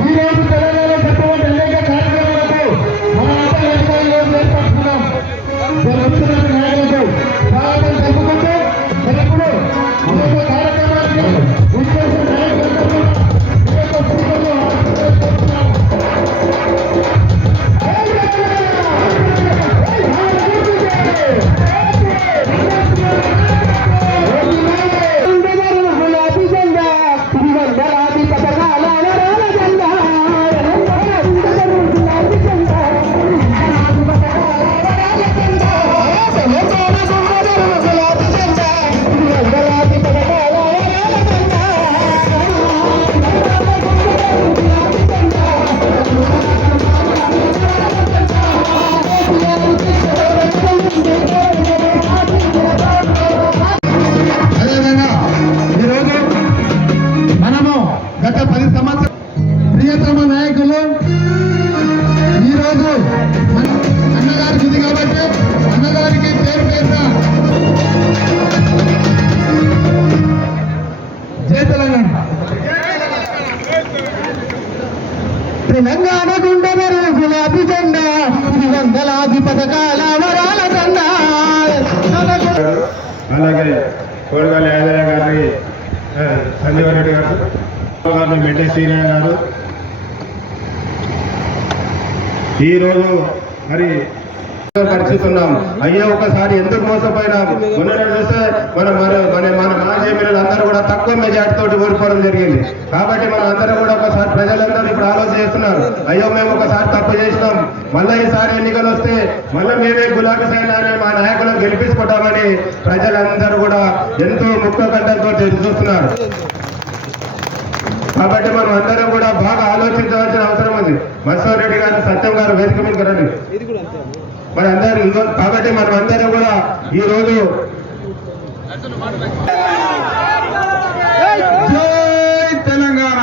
ఈరోజు తెలంగాణ చెప్పబడి అనేక కార్యక్రమాలకు మనంతా ఈరోజు ఏర్పడుతున్నాం. వచ్చిన నాయకులకు స్వాగతం తెలుపుకుంటూ ఇప్పుడు అనేక కార్యక్రమాలకు విశేష నాయకులకు గత 10 సంవత్సరాల ప్రియతమ నాయకులు ఈరోజు అన్నగారి ఉంది కాబట్టి అన్నగారికి పేరు పేరున జై తెలంగాణ. తెలంగాణ గుండె గులాబీ జెండా వందలాది పథకాల వరాల జెండా. అలాగే కోడగాలి యాదయ్య గారి సంజీవన్ రెడ్డి గారు మెడ్డి శ్రీరాయ గారు ఈరోజు మరి పరిస్థితున్నాం. అయ్యో ఒకసారి ఎందుకు మోసపోయినాం. మొన్న చూస్తే మన మాజీ ఎమ్మెల్యేలు అందరూ కూడా తక్కువ మెజార్టీతో ఓడిపోవడం జరిగింది. కాబట్టి మనం అందరూ కూడా ఒకసారి ప్రజలందరూ ఇప్పుడు ఆలోచన చేస్తున్నారు. అయ్యో మేము ఒకసారి తప్పు చేసినాం, మళ్ళీ ఈసారి ఎన్నికలు వస్తే మళ్ళీ మేమే గులాబీ సైన్యాన్ని మా నాయకులను గెలిపించుకుంటామని ప్రజలందరూ కూడా ఎంతో ముఖ్య కంటంతో చూస్తున్నారు. కాబట్టి మనం అందరం కూడా బాగా ఆలోచించవలసిన అవసరం ఉంది. మత్స్య రెడ్డి గారు, సత్యం గారు వేదిక మీద రండి. మరి అందరూ కాబట్టి మనం అందరం కూడా ఈ రోజు జై తెలంగాణ,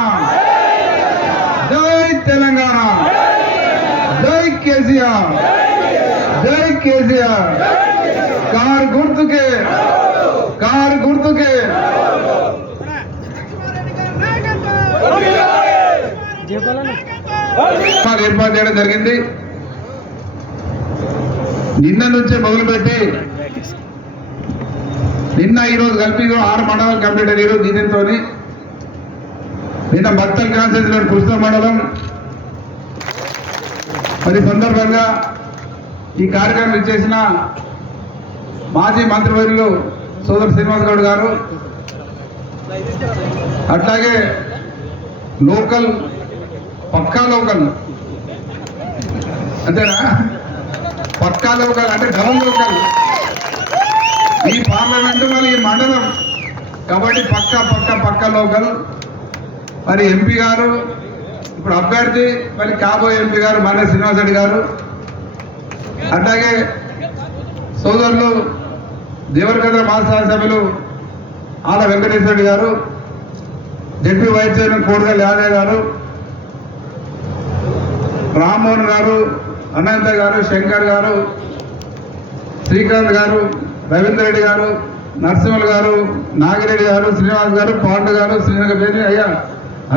జై తెలంగాణ, జై కేసీఆర్, జై కేసీఆర్, కారు గుర్తుకే, కారు గుర్తుకే ఏర్పాటు చేయడం జరిగింది. నిన్న నుంచే మొదలుపెట్టి నిన్న ఈరోజు కలిపి 6 మండలాలు కంప్లీట్ అయ్యారు. దీనితో నిన్న బత్తల్ కాన్స్టిట్యూన్సీలోని కృష్ణ మండలం మరి సందర్భంగా ఈ కార్యక్రమం ఇచ్చేసిన మాజీ మంత్రివర్యులు సోదరు శ్రీనివాస్ గౌడ్ గారు, అట్లాగే లోకల్ పక్కా లోకల్ అంతేనా, పక్కా లోకల్ అంటే డబుల్ లోకల్, ఈ పార్లమెంటు మళ్ళీ ఈ మండలం కాబట్టి పక్కా లోకల్. మరి ఎంపీ గారు ఇప్పుడు అభ్యర్థి మరి కాబోయే ఎంపీ గారు మర్రి శ్రీనివాస్ రెడ్డి గారు, అట్లాగే సోదరులు దేవరకద్ర మాజీ సభ్యులు ఆల వెంకటేశ్వర రెడ్డి గారు, ZP vice chairman Kodagal Yadaiah గారు, రామ్మోహన్ గారు, అనంత గారు, శంకర్ గారు, శ్రీకాంత్ గారు, రవీంద్ర రెడ్డి గారు, నరసింహులు గారు, నాగిరెడ్డి గారు, శ్రీనివాస్ గారు, పాండు గారు, శ్రీనగర్ అయ్యా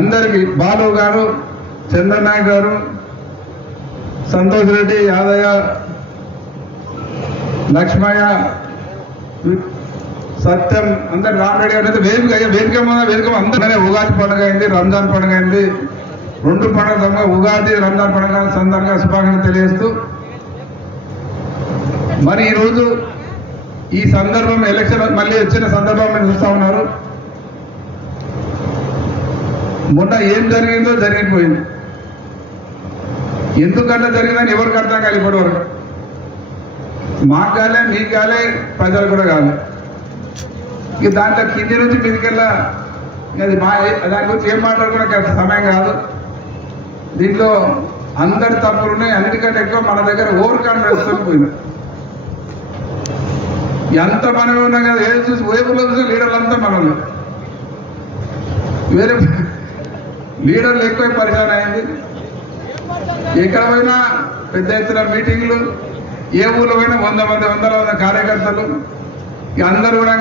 అందరికీ, బాలు గారు, చంద్రన్ నాయక్ గారు, సంతోష్ రెడ్డి, యాదయ్య, లక్ష్మయ్య, సత్యం, అందరు రామరెడ్డి గారు అయితే వేదిక అందరూ ఉగాది పండుగ అయింది, రంజాన్ పండుగ అయింది. 2 పండుగ ఉగాది రంజాన్ పండుగ సందర్భంగా శుభాకాంక్షలు తెలియజేస్తూ మరి ఈరోజు ఈ సందర్భం ఎలక్షన్ మళ్ళీ వచ్చిన సందర్భం మీరు చూస్తూ ఉన్నారు. మొన్న ఏం జరిగిందో జరిగిపోయింది. ఎందుకంటే జరిగిందని ఎవరికి అర్థం కాదు ఇప్పటి వరకు. మాకు కాలే, మీకు కాలే, ప్రజలు కూడా కాలే. ఇక దాంట్లో కింది నుంచి మీదికెళ్ళా అది దాని గురించి ఏం మాట్లాడుకునే సమయం కాదు. దీంట్లో అందరి తప్పులు ఉన్నాయి. అన్నిటికంటే ఎక్కువ మన దగ్గర ఓవర్ కాన్ఫిడెన్స్ పోయింది. ఎంత మనమే ఉన్నాం కదా, ఏది చూసి వైపులో చూసి లీడర్లంతా మనల్ని, వేరే లీడర్లు ఎక్కువ పరిచయం అయింది. ఎక్కడ పోయినా పెద్ద ఎత్తున మీటింగ్లు, ఏ ఊళ్ళో పోయినా 100 మంది 100 కార్యకర్తలు. ఇక అందరూ కూడా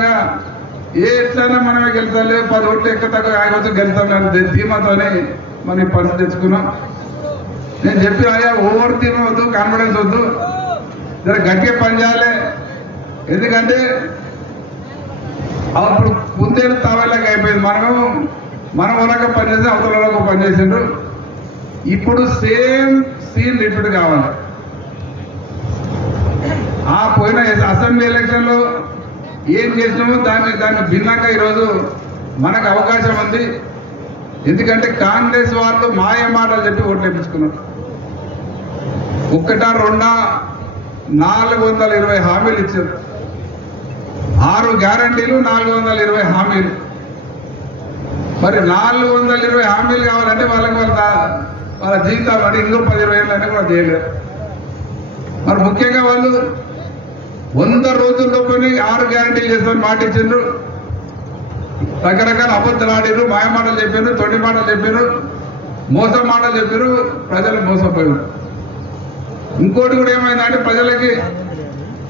ఎట్లయినా మనమే గెలుస్తాలే, 10 ఓట్లు ఎక్కువ తక్కువ ఆగవచ్చు గెలుస్తాం ధీమాతోనే మనం ఈ పరిస్థితి తెచ్చుకున్నాం. నేను చెప్పి అయ్యా ఓవర్ థీమ్ వద్దు, కాన్ఫిడెన్స్ వద్దు, జర గట్టిగా పని చేయాలి. ఎందుకంటే అప్పుడు ముందేళ్ళు తావేలాగా అయిపోయింది. మనం వాళ్ళగా పనిచేసి అవతల వాళ్ళకు పనిచేసిండ్రు. ఇప్పుడు సేమ్ సీన్ రిపీట్ కావాలి. ఆ పోయిన అసెంబ్లీ ఎలక్షన్లో ఏం చేసినామో దాన్ని భిన్నంగా ఈరోజు మనకు అవకాశం ఉంది. ఎందుకంటే కాంగ్రెస్ వాళ్ళు మాయ మాటలు చెప్పి ఓట్లు వేయించుకున్నారు. ఒక్కటా రెండా 420 హామీలు ఇచ్చారు. 6 గ్యారంటీలు, 420 హామీలు. మరి 420 హామీలు కావాలంటే వాళ్ళ జీవితాలు అంటే ఇంకో 10-20 ఏళ్ళు అంటే కూడా చేయలేరు. మరి ముఖ్యంగా వాళ్ళు 100 రోజుల్లోనే 6 గ్యారంటీలు చేస్తామని మాట ఇచ్చిండ్రు. రకరకాల అబద్ధాలు ఆడిరు, మాయ మాటలు చెప్పారు, తొడి మాటలు చెప్పారు, మోసం మాటలు చెప్పారు, ప్రజలు మోసపోయారు. ఇంకోటి కూడా ఏమైందంటే ప్రజలకి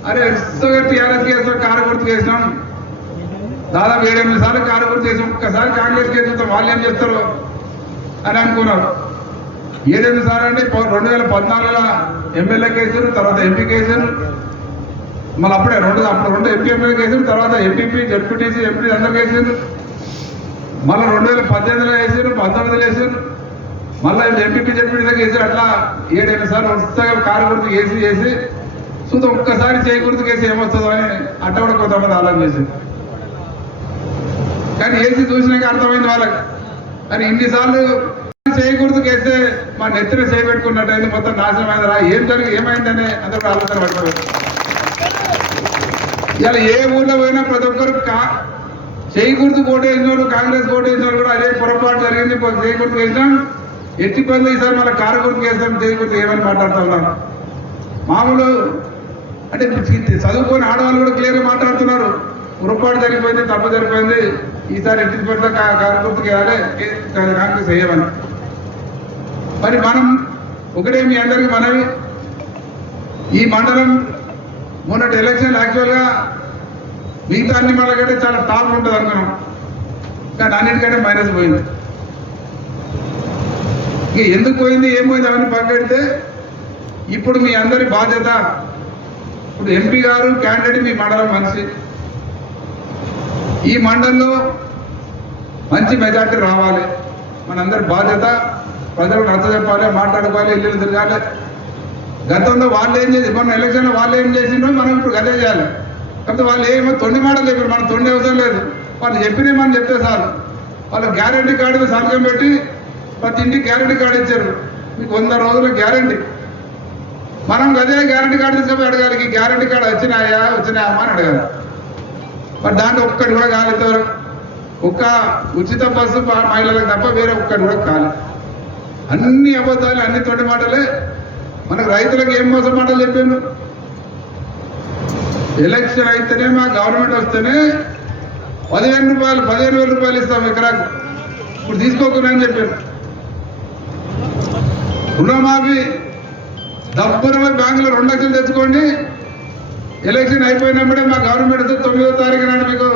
అరే ఇసుగా టీఆర్ఎస్ కేసు కారు గుర్తు చేసినాం, దాదాపు 7-8 సార్లు కారు గుర్తు చేసాం, ఒక్కసారి కాంగ్రెస్ కేసు వాళ్ళు ఏం చేస్తారు అని అనుకున్నారు. 7-8 సార్లు అంటే 2014లో ఎమ్మెల్యే కేసులు, తర్వాత ఎంపీ కేసులు, మళ్ళీ అప్పుడే రెండు ఎంపీ ఎమ్మెల్యే కేసులు, తర్వాత ఎంపీపీ, జెడ్పీటీసీ, ఎంపీ అందరూ కేసులు, మళ్ళీ 2018లో వేసారు, 19లో వేసారు, మళ్ళీ ఎంపీపీ, జెడ్పీటీసీ కేసారు. అట్లా 7-8 సార్లు వరుసగా కారు గుర్తు వేసి చూద్దాం ఒక్కసారి చేయి గుర్తు కేసు ఏమొస్తుందో అని అట్ట కూడా కొంతమంది ఆలోచన చేసింది. కానీ వేసి చూసినాక అర్థమైంది వాళ్ళకి. కానీ ఇన్నిసార్లు చేయి గుర్తుకు వేస్తే మా నెత్తిన చేయి పెట్టుకున్నట్టయింది, మొత్తం నాశనం అయిందిరా, ఏమైందని అందరూ ఆలోచన పడిపోయారు. ఇలా ఏ ఊళ్ళో పోయినా ప్రతి ఒక్కరు చేయి గుర్తు ఓటు వేసినోడు, కాంగ్రెస్ ఓటు వేసినోడు కూడా అదే పొరపాటు జరిగింది. చేయి గుర్తు వేసినాం, ఎట్టి పనులు ఈసారి మళ్ళీ కారు గుర్తు వేస్తాం, చేయి గుర్తు ఏమని మాట్లాడుతూ ఉన్నాను. మామూలు అంటే చదువుకొని ఆడవాళ్ళు కూడా క్లియర్గా మాట్లాడుతున్నారు. పొరపాటు జరిగిపోయింది, తప్పు జరిగిపోయింది, ఈసారి ఎట్టి పనులు కారు గుర్తుకు వేయాలి, కాంగ్రెస్ వేయమని. మరి మనం ఒకటే మీ అందరికీ మనవి, ఈ మండలం మొన్నటి ఎలక్షన్ యాక్చువల్గా మిగతా అన్ని మండలం కంటే చాలా టాప్ ఉంటుంది అనుకున్నాం, కానీ అన్నిటికంటే మైనస్ పోయింది. ఇక ఎందుకు పోయింది, ఏం పోయింది అవన్నీ పక్కడితే ఇప్పుడు మీ అందరి బాధ్యత. ఇప్పుడు ఎంపీ గారు క్యాండిడేట్ మీ మండలం మనిషి, ఈ మండలంలో మంచి మెజార్టీ రావాలి. మనందరి బాధ్యత. ప్రజలకు నచ్చ చెప్పాలి, మాట్లాడుకోవాలి, ఇల్లు తిరగాలి. గతంలో వాళ్ళు ఏం చేసి మొన్న ఎలక్షన్లో వాళ్ళు ఏం చేసిండ్రో మనం ఇప్పుడు అదే చేయాలి. కాకపోతే వాళ్ళు ఏమో తొండి మాటలు చెప్పారు, మనం తొండి అవసరం లేదు. వాళ్ళు చెప్పినవి మనం చెప్తే సార్ వాళ్ళు గ్యారంటీ కార్డు సంతకం పెట్టి ప్రతి ఇంటికి గ్యారంటీ కార్డు ఇచ్చారు, మీకు 100 రోజుల గ్యారంటీ. మనం అదే గ్యారంటీ కార్డు తీసుకొని అడగాలి, ఈ గ్యారంటీ కార్డు వచ్చినాయా అమ్మా అని అడగాలి. మరి దాంట్లో ఒక్కటి కూడా కాలేదు. ఒక్క ఉచిత బస్సు మహిళలకు తప్ప వేరే ఒక్కటి కూడా కాలేదు. అన్ని అబద్ధాలు, అన్ని తొండి మాటలే. మనకు రైతులకు ఏం మోసం మాటలు చెప్పాను. ఎలక్షన్ అయితేనే మా గవర్నమెంట్ వస్తేనే 15,000 రూపాయలు ఇస్తాం ఎకరాకు, ఇప్పుడు తీసుకోకుండా అని చెప్పాను. రుణమాఫీ డబ్బున బ్యాంకులో 2 లక్షలు తెచ్చుకోండి, ఎలక్షన్ అయిపోయినప్పుడే మా గవర్నమెంట్ 9వ తారీఖు నాడు మీకు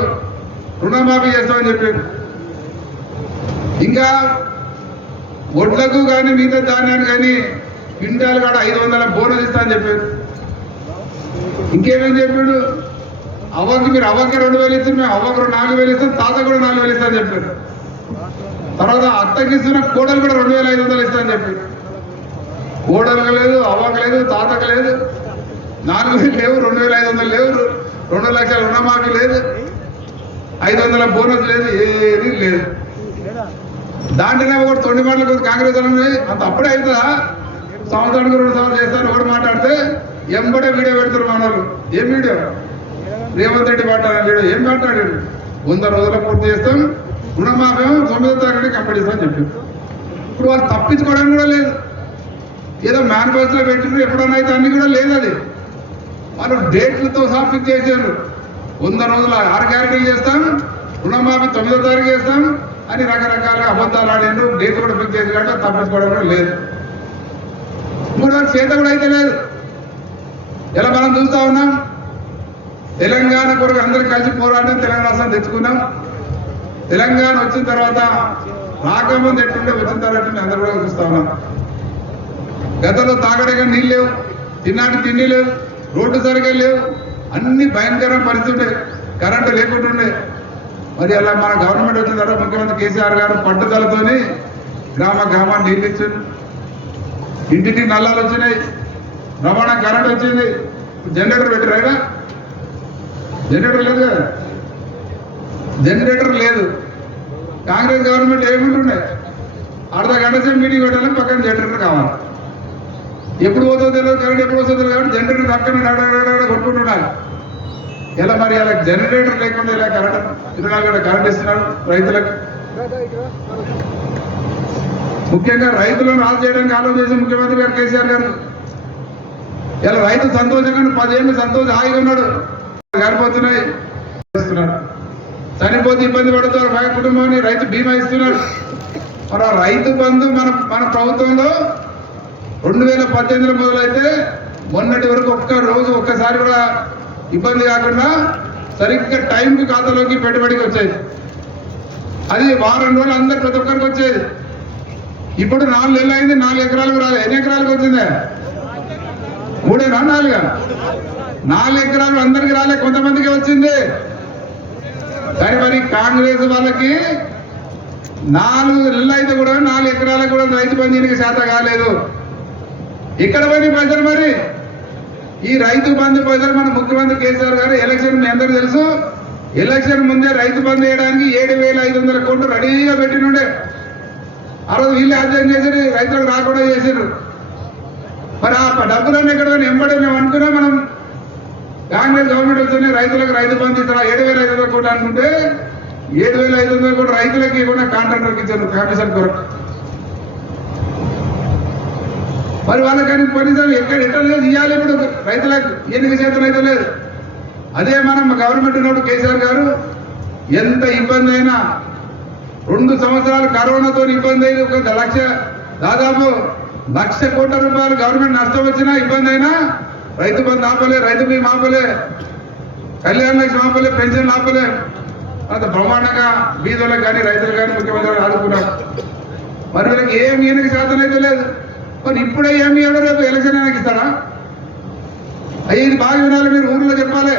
రుణమాఫీ చేస్తామని చెప్పాను. ఇంకా ఒడ్లకు కానీ మిగతా ధాన్యాన్ని కానీ క్వింటాలు కాడ 500 బోనస్ ఇస్తా అని చెప్పాడు. ఇంకేమేం చెప్పాడు, మీరు అవ్వకి 2,000 ఇస్తారు, మేము అవ్వకు 4,000 ఇస్తాం, తాత కూడా 4,000 ఇస్తా అని చెప్పాడు. తర్వాత అత్తకి ఇస్తున్న కోడలు కూడా 2,500 ఇస్తా అని చెప్పాడు. కోడలకు లేదు, అవ్వకు లేదు, తాతకు లేదు, 4,000 లేవు, 2,500 లేవు, 2 లక్షల రుణమాఫీ లేదు, 500 బోనస్ లేదు, ఏది లేదు. దాంట్లోనే ఒకటి తొండి మాటలు కాంగ్రెస్ అంత అప్పుడే అవుతుందా? సంవత్సరానికి 2 సంవత్సరాలు చేస్తారు. ఒకటి మాట్లాడితే ఎంబడే వీడియో పెడతారు మన వాళ్ళు. ఏం వీడియో? రేవంత్ రెడ్డి మాట్లాడాడు, ఏం మాట్లాడాడు? 100 రోజుల్లో పూర్తి చేస్తాం, రుణమాఫీ 9వ తారీఖునే కంప్లీట్ చేస్తామని చెప్పారు. ఇప్పుడు వాళ్ళు తప్పించుకోవడానికి కూడా లేదు. ఏదో మేనిఫెస్టోలో పెట్టినారు, ఎప్పుడన్నా అయితే అన్ని కూడా లేదు. అది వాళ్ళు డేట్లతో సహా ఫిక్స్ చేశారు. 100 రోజులు 6 గ్యారెంటీలు చేస్తాం, రుణమాఫీ 9వ తారీఖు చేస్తాం అని రకరకాలుగా అబద్ధాలు ఆడారు. డేట్ కూడా ఫిక్స్ చేసి కాబట్టి తప్పించుకోవడం కూడా లేదు. ఇంకోటి చేత కూడా అయితే లేదు. ఇలా మనం చూస్తూ ఉన్నాం, తెలంగాణ కొరకు అందరూ కలిసి పోరాటం తెలంగాణ రాష్ట్రం తెచ్చుకున్నాం. తెలంగాణ వచ్చిన తర్వాత రాకముందు ఎట్టుండే వచ్చిన తర్వాత అందరూ కూడా చూస్తా ఉన్నాం. గతంలో తాగడగా నీళ్ళు లేవు, తిన్నాటి తిండి లేవు, రోడ్డు సరిగా లేవు, అన్ని భయంకరమైన పరిస్థితి ఉండే, కరెంటు లేకుంటుండే. మరి అలా మన గవర్నమెంట్ వచ్చిన తర్వాత ముఖ్యమంత్రి కేసీఆర్ గారు పట్టుదలతోని గ్రామాన్ని నీళ్ళు ఇచ్చింది, ఇంటికి నల్లాలు వచ్చినాయి, రవాణా కరెంట్ వచ్చింది. జనరేటర్ పెట్టిరాగా, జనరేటర్ లేదు కదా, జనరేటర్ లేదు. కాంగ్రెస్ గవర్నమెంట్ ఏముంటుండే, అర్ధ గంట సేపు మీటింగ్ పెట్టాలని పక్కన జనరేటర్ కావాలి. ఎప్పుడు పోతుందో తెలియదు, కరెంట్ ఎప్పుడు వస్తుందో కాబట్టి జనరేటర్ పక్కన కొట్టుకుంటున్నారు. ఇలా మరి ఇలా జనరేటర్ లేకుండా ఇలా కరెంట్ 24 గంటలు కరెంట్ ఇస్తున్నారు రైతులకు. ముఖ్యంగా రైతులను రాజు చేయడానికి ఆలోచన చేసి ముఖ్యమంత్రి గారు కేసీఆర్ గారు ఇలా రైతు సంతోషంగా 10 ఏళ్ళు హాయిగా ఉన్నాడు. గారిపోతున్నాయి ఇస్తున్నాడు, చనిపోతే ఇబ్బంది పడుతారు కుటుంబాన్ని రైతు బీమా ఇస్తున్నాడు. మరి ఆ రైతు బంధు మన ప్రభుత్వంలో 2018లో మొదలైతే మొన్నటి వరకు ఒక్కసారి కూడా ఇబ్బంది కాకుండా సరిగ్గా టైంకి ఖాతాలోకి పెట్టుబడికి వచ్చేది. అది వారం రోజులు అందరు ప్రతి ఒక్కరికి వచ్చేది. ఇప్పుడు 4 నెలలు అయింది, 4 ఎకరాలకు రాలేదు. ఎన్ని ఎకరాలకు వచ్చిందే? 3 4 4 ఎకరాలు అందరికి రాలే, కొంతమందికి వచ్చింది. కానీ మరి కాంగ్రెస్ వాళ్ళకి 4 నెలలు అయితే కూడా 4 ఎకరాలకు కూడా రైతు బంధుకి శాత కాలేదు. ఇక్కడ పోయి ప్రజలు మరి ఈ రైతు బంధు ప్రజలు మన ముఖ్యమంత్రి కేసీఆర్ గారు ఎలక్షన్ మీ అందరూ తెలుసు, ఎలక్షన్ ముందే రైతు బంధు వేయడానికి 7,500 కోట్లు రెడీగా పెట్టినుండే. ఆ రోజు వీళ్ళు అధ్యయనం చేసి రైతులకు రాకుండా చేసారు. మరి ఆ డబ్బులన్నీ ఎక్కడ ఎంబడే మేము అనుకున్నా, మనం కాంగ్రెస్ గవర్నమెంట్ వస్తేనే రైతులకు రైతు బంధు ఇస్తారా 7,500 కోట్లు అనుకుంటే 7,500 కోట్లు రైతులకి ఇవ్వకుండా కాంట్రాక్టర్కి ఇచ్చారు కమిషన్ కొరకు. మరి వాళ్ళకని కనీసం ఎట్లా లేదు ఇవ్వాలి. ఇప్పుడు రైతులకు ఎన్నిక చేతులు అయితే లేదు. అదే మనం గవర్నమెంట్ ఉన్నప్పుడు కేసీఆర్ గారు ఎంత ఇబ్బంది అయినా 2 సంవత్సరాలు కరోనాతో ఇబ్బంది అయింది. దాదాపు 1,00,000 కోట్ల రూపాయలు గవర్నమెంట్ నష్టం వచ్చినా ఇబ్బంది అయినా రైతు బంధు ఆపలే, రైతు బీమా ఆపలే, కళ్యాణ లక్ష్మి ఆపలే, పెన్షన్ ఆపలే. అంత బ్రహ్మాండంగా బీదలకు కానీ రైతులకు కానీ ముఖ్యమంత్రి ఆదుకున్నారు. మరి వీళ్ళకి ఏమి ఎన్నిక శాతం అయితే లేదు. మరి ఇప్పుడే ఏమి ఇవ్వడం, రేపు ఎలక్షన్ ఆయనకి ఇస్తారా? ఇది బాగా వినాలి, మీరు ఊర్లో చెప్పాలి.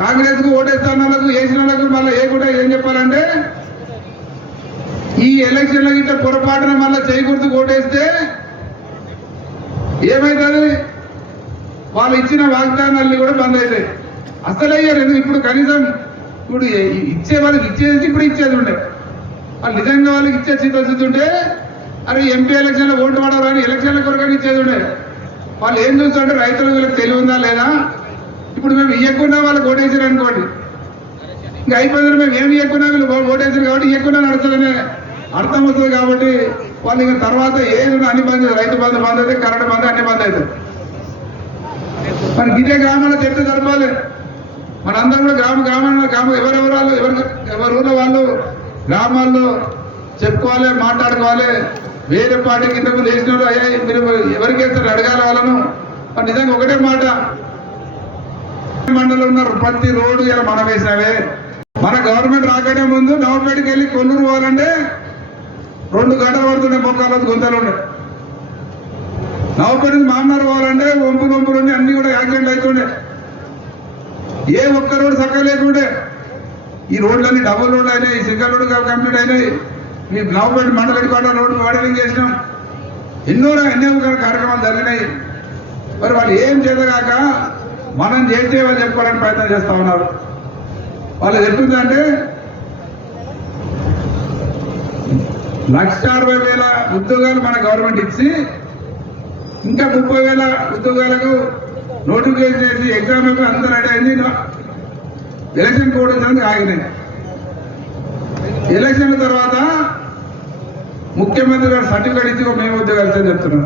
కాంగ్రెస్కు ఓటేస్తాను వాళ్ళకు, వేసిన వాళ్ళకు మళ్ళీ కూడా ఏం చెప్పాలంటే, ఈ ఎలక్షన్ల గిట్ట పొరపాటున మళ్ళీ చేయకూడదు ఓటేస్తే ఏమైతుంది, వాళ్ళు ఇచ్చిన వాగ్దానాన్ని కూడా బంద్ అవుతాయి. అసలు అయ్యారు. ఎందుకు ఇప్పుడు కనీసం ఇప్పుడు ఇచ్చే వాళ్ళకి ఇచ్చేది ఇప్పుడు ఇచ్చేది ఉండే, వాళ్ళు నిజంగా వాళ్ళకి ఇచ్చే స్థితి ఉంటే అరే ఎంపీ ఎలక్షన్లో ఓటు పడరు అని ఎలక్షన్ల కొరకు ఇచ్చేది ఉండే. వాళ్ళు ఏం చూస్తుంటే రైతులు వీళ్ళకి తెలివి ఉందా లేదా. ఇప్పుడు మేము ఇవ్వకుండా వాళ్ళకి ఓటేసారు అనుకోండి, ఇంకా అయిపోయింది. మేము ఏమి ఇవ్వకుండా వీళ్ళు ఓటేసారు కాబట్టి ఇవ్వకుండా నడుస్తుందనే అర్థం వస్తుంది. కాబట్టి వాళ్ళు ఇంకా తర్వాత ఏది అన్ని బంద్, రైతు బంధు బంద్ అయితే, కరెంటు బంద్ అన్ని బంద్ అవుతుంది. మరి ఇదే గ్రామాల్లో చర్చ జరపాలి. మనందరం కూడా గ్రామం ఎవరి ఊళ్ళో వాళ్ళు గ్రామాల్లో చెప్పుకోవాలి, మాట్లాడుకోవాలి. వేరే పార్టీ కింద వేసిన వాళ్ళు అయ్యా మీరు ఎవరికి వేస్తారు అడగాలి వాళ్ళను. మరి నిజంగా ఒకటే మాట, మండలంలో ఉన్నారు ప్రతి రోడ్డు ఇలా మనం వేసినవే. మన గవర్నమెంట్ రాకనే ముందు నవపేటకి వెళ్ళి కొల్లూరు పోవాలంటే 2 గంటలు పడుతుండే, మొక్కలు గుంతలు ఉండే. నవపేట మామనారు పోవాలంటే వంపులు ఉండి అన్ని కూడా యాక్సిడెంట్ అవుతుండే. ఏ ఒక్క రోడ్డు చక్కగా లేకుండే. ఈ రోడ్లన్నీ డబుల్ రోడ్లు అయినాయి, సింగల్ రోడ్డు కంప్లీట్ అయినాయి. మీ నవపేట మండల హెడ్క్వార్టర్ రోడ్డు మోడలింగ్ చేసినాం. ఎన్నో కార్యక్రమాలు జరిగినాయి. మరి వాళ్ళు ఏం చేతగాక మనం చేస్తే వాళ్ళు చెప్పుకోవడానికి ప్రయత్నం చేస్తూ ఉన్నారు. వాళ్ళు చెప్తుందంటే 1,60,000 ఉద్యోగాలు మన గవర్నమెంట్ ఇచ్చి ఇంకా 30,000 ఉద్యోగాలకు నోటిఫికేషన్ చేసి ఎగ్జామ్ అంతా రెడీ అయింది. ఎలక్షన్ కోడ్ వచ్చేందుకు ఆగినాయి. ఎలక్షన్ల తర్వాత ముఖ్యమంత్రి గారు సర్టిఫికేట్ ఇచ్చి మేము ఉద్యోగాలు ఇచ్చని చెప్తున్నాం.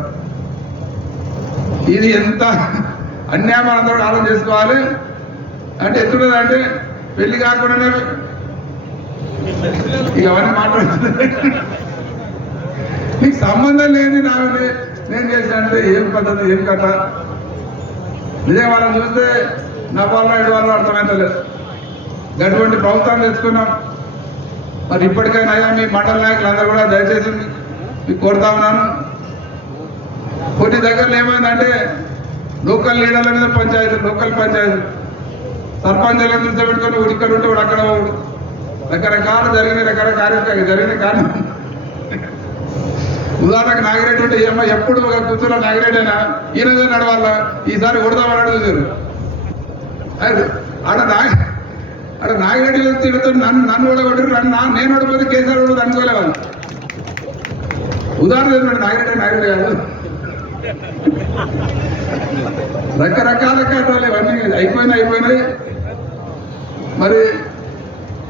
ఇది ఎంత అన్యాయం అందరూ ఆలోచన చేసుకోవాలి. అంటే ఎత్తున్నది అంటే పెళ్లి కాకుండానే ఇక అవన్నీ మాట్లాడుతుంది. మీకు సంబంధం లేని నేను చేశానంటే ఏం పద్ధతి, ఏం కథ. నిజంగా వాళ్ళని చూస్తే నా వల్ల 7 వల్ల అర్థమైతలేదు. అటువంటి ప్రభుత్వాన్ని తెచ్చుకున్నాం. మరి ఇప్పటికైనా అయ్యా మీ మండల నాయకులందరూ కూడా దయచేసి మీకు కోరుతా ఉన్నాను. కొన్ని దగ్గరలో ఏమైందంటే లోకల్ లీడర్ల మీద పంచాయతీ, లోకల్ పంచాయతీ సర్పంచులను కూర్చోబెట్టుకొని ఇక్కడ ఉంటే వాడు అక్కడ రకరకాల జరిగిన కారణం. ఉదాహరణకు నాగిరెడ్డి ఉంటే ఏమో ఎప్పుడు ఒక కూర్చున్న నాగిరెడ్డి అయినా ఈయనదే నడవాల, ఈసారి కొడదామని అడుగుతారు. ఆడ నాగిరెడ్డి తిడుతూ నన్ను ఓడగొట్టారు, నేను ఓడిపోతే కేసీఆర్ ఓడదు అనుకోలే వాళ్ళు. ఉదాహరణ నాగిరెడ్డి కాదు, రకరకాల కారణాలు ఇవన్నీ అయిపోయినాయి. మరి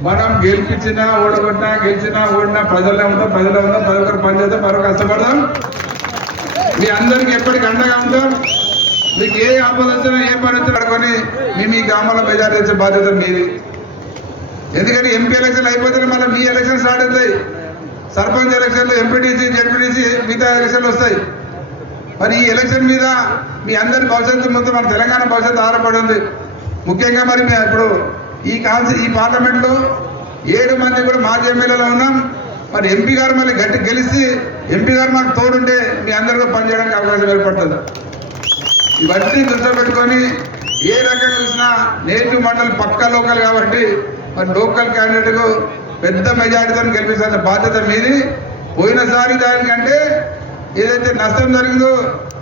మనం గెలిపించినా ఓడగొట్టినా గెలిచినా ఓడినా ప్రజల్లో ఉందాం, ప్రజలకు పనిచేద్దాం, మరొక కష్టపడదాం. మీ అందరికి ఎప్పటికి అండగా ఉంటాం. మీకు ఏ ఆపద వచ్చినా ఏ పని వచ్చినా పడుకొని మేము ఈ గ్రామంలో మెజార్టీ తెచ్చే బాధ్యత మీది. ఎందుకంటే ఎంపీ ఎలక్షన్లు అయిపోతే మళ్ళీ మీ ఎలక్షన్ స్టార్ట్ అవుతాయి. సర్పంచ్ ఎలక్షన్లు, ఎంపీటీసీ, జెడ్పీటీసీ, మిగతా ఎలక్షన్లు వస్తాయి. మరి ఈ ఎలక్షన్ మీద మీ అందరి భవిష్యత్తు మొత్తం మన తెలంగాణ భవిష్యత్తు ఆధారపడి ఉంది. ముఖ్యంగా మరి మేము ఇప్పుడు ఈ పార్లమెంట్లో 7 మంది కూడా మాజీ ఎమ్మెల్యేలో ఉన్నాం. మరి ఎంపీ గారు మళ్ళీ గట్టి గెలిచి ఎంపీ గారు మాకు తోడుంటే మీ అందరితో పనిచేయడానికి అవకాశం ఏర్పడుతుంది. ఇవన్నీ దృష్టిలో పెట్టుకొని ఏ రకంగా చూసినా నేటివ్ మండలి పక్కా లోకల్ కాబట్టి మరి లోకల్ క్యాండిడేట్కు పెద్ద మెజారిటీతో గెలిపించాల్సిన బాధ్యత మీది. పోయినసారి దానికంటే ఏదైతే నష్టం జరిగిందో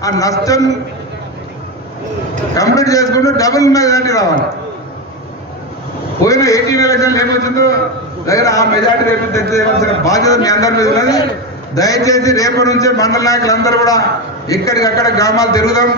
ఆ నష్టం కంప్లీట్ చేసుకుంటూ డబుల్ మెజారిటీ రావాలి. పోయిన 18 ఎలక్షన్లు ఏమొచ్చిందో దగ్గర ఆ మెజారిటీ రేపు తెచ్చేయవలసిన బాధ్యత మీ అందరి మీద ఉన్నది. దయచేసి రేపటి నుంచే మండల నాయకులందరూ కూడా ఎక్కడికక్కడ గ్రామాలు తిరుగుదాం.